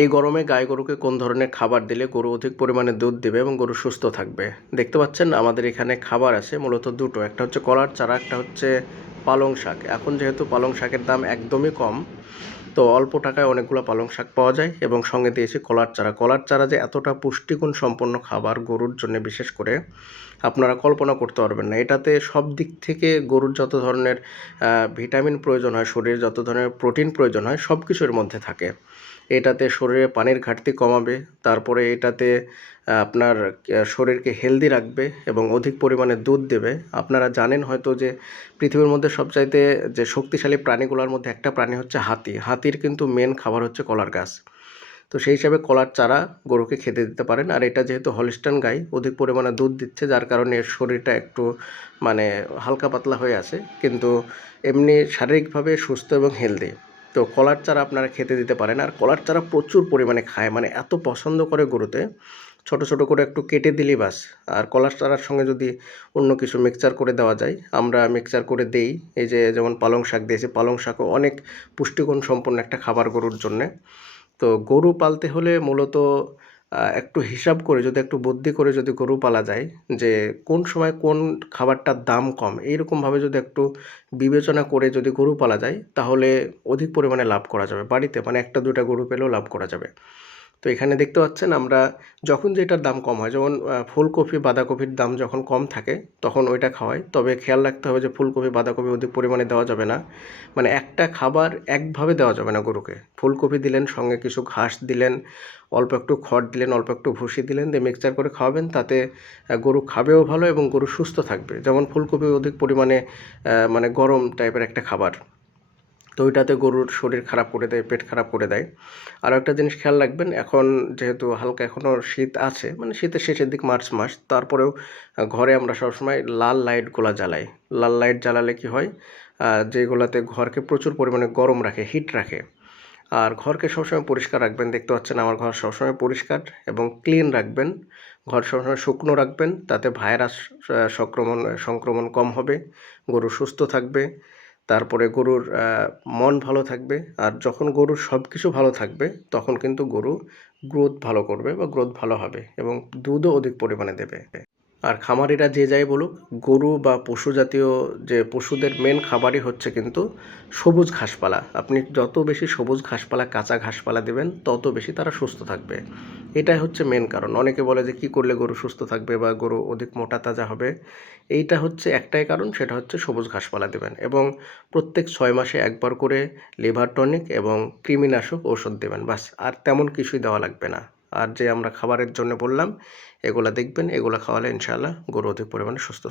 এই গরমে গাই গরুকে কোন ধরনের খাবার দিলে গরু অধিক পরিমাণে দুধ দেবে এবং গরু সুস্থ থাকবে? দেখতে পাচ্ছেন আমাদের এখানে খাবার আছে মূলত দুটো। একটা হচ্ছে কলার চারা, একটা হচ্ছে পালং শাক। এখন যেহেতু পালং শাকের দাম একদমই কম, তো অল্প টাকায় অনেকগুলো পালং শাক পাওয়া যায় এবং সঙ্গে দিয়েছি কলার চারা। কলার চারা যে এতটা পুষ্টিগুণ সম্পন্ন খাবার গরুর জন্য, বিশেষ করে আপনারা কল্পনা করতে পারবেন না। এটাতে সব দিক থেকে গরুর যত ধরনের ভিটামিন প্রয়োজন হয়, শরীরে যত ধরনের প্রোটিন প্রয়োজন হয়, সব কিছু এর মধ্যে থাকে। এটাতে শরীরে পানির ঘাটতি কমাবে, তারপরে এটাতে আপনার শরীরকে হেলদি রাখবে এবং অধিক পরিমাণে দুধ দেবে। আপনারা জানেন হয়তো যে পৃথিবীর মধ্যে সবচাইতে যে শক্তিশালী প্রাণীগুলোর মধ্যে একটা প্রাণী হচ্ছে হাতি। হাতির কিন্তু মেন খাবার হচ্ছে কলার গাছ। তো সেই হিসাবে কলার চারা গরুকে খেতে দিতে পারেন। আর এটা যেহেতু হলস্টাইন গাই, অধিক পরিমাণে দুধ দিচ্ছে, যার কারণে এর শরীরটা একটু মানে হালকা পাতলা হয়ে আছে, কিন্তু এমনি শারীরিকভাবে সুস্থ এবং হেলদি। তো কলার চারা আপনারা খেতে দিতে পারেন। আর কলার চারা প্রচুর পরিমাণে খায়, মানে এত পছন্দ করে গরুতে, ছোট ছোট করে একটু কেটে দিলেই বাস। আর কলার চারার সঙ্গে যদি অন্য কিছু মিক্সচার করে দেওয়া যায়, আমরা মিক্সচার করে দেই। এই যে যেমন পালং শাক দিয়েছি, পালং শাকও অনেক পুষ্টিগুণ সম্পন্ন একটা খাবার গরুর জন্যে। তো গরু পালতে হলে মূলত একটু হিসাব করে, যদি একটু বুদ্ধি করে যদি গরু পালা যায়, যে কোন সময় কোন খাবারটার দাম কম, এইরকমভাবে যদি একটু বিবেচনা করে যদি গরু পালা যায়, তাহলে অধিক পরিমাণে লাভ করা যাবে। বাড়িতে মানে একটা দুটা গরু পেলেও লাভ করা যাবে। তো এখানে দেখতে পাচ্ছেন আমরা যখন যেটার দাম কম হয়, যেমন ফুলকপি বাঁধাকপির দাম যখন কম থাকে তখন ওইটা খাওয়াই। তবে খেয়াল রাখতে হবে যে ফুলকপি বাঁধাকপি অধিক পরিমাণে দেওয়া যাবে না। মানে একটা খাবার একভাবে দেওয়া যাবে না গরুকে। ফুলকপি দিলেন, সঙ্গে কিছু ঘাস দিলেন, অল্প একটু খড় দিলেন, অল্প একটু ভুসি দিলেন, দিয়ে মিক্সচার করে খাওয়াবেন। তাতে গরু খাবেও ভালো এবং গরু সুস্থ থাকবে। যেমন ফুলকপি অধিক পরিমাণে মানে গরম টাইপের একটা খাবার, তো ওইটাতে গরুর শরীর খারাপ করে দেয়, পেট খারাপ করে দেয়। আরও একটা জিনিস খেয়াল রাখবেন, এখন যেহেতু হালকা এখনও শীত আছে, মানে শীতের শেষের দিক, মার্চ মাস, তারপরেও ঘরে আমরা সবসময় লাল লাইটগুলো জ্বালাই। লাল লাইট জ্বালালে কি হয়, যেগুলোতে ঘরকে প্রচুর পরিমাণে গরম রাখে, হিট রাখে। আর ঘরকে সবসময় পরিষ্কার রাখবেন। দেখতে পাচ্ছেন আমার ঘর সবসময় পরিষ্কার এবং ক্লিন রাখবেন। ঘর সবসময় শুকনো রাখবেন, তাতে ভাইরাস সংক্রমণ কম হবে, গরু সুস্থ থাকবে। তারপরে গরুর মন ভালো থাকবে। আর যখন গরুর সব কিছু ভালো থাকবে, তখন কিন্তু গরু গ্রোথ ভালো করবে বা গ্রোথ ভালো হবে এবং দুধও অধিক পরিমাণে দেবে। আর খামারিরা যে যাই বলুক, গরু বা পশু জাতীয় যে পশুদের মেন খাবারই হচ্ছে কিন্তু সবুজ ঘাসপালা। আপনি যত বেশি সবুজ ঘাসপালা, কাঁচা ঘাসপালা দেবেন, তত বেশি তারা সুস্থ থাকবে। এটাই হচ্ছে মেন কারণ। অনেকে বলে যে কী করলে গরু সুস্থ থাকবে বা গরু অধিক মোটা তাজা হবে। এইটা হচ্ছে একটাই কারণ, সেটা হচ্ছে সবুজ ঘাসপালা দেবেন এবং প্রত্যেক 6 মাসে একবার করে লিভার টনিক এবং কৃমিনাশক ওষুধ দেবেন, বাস। আর তেমন কিছুই দেওয়া লাগবে না। আর যে আমরা খাবারের জন্য বললাম, এগুলা দেখবেন, এগুলা খাওয়ালে ইনশাআল্লাহ গরু অধিক পরিমাণে সুস্থ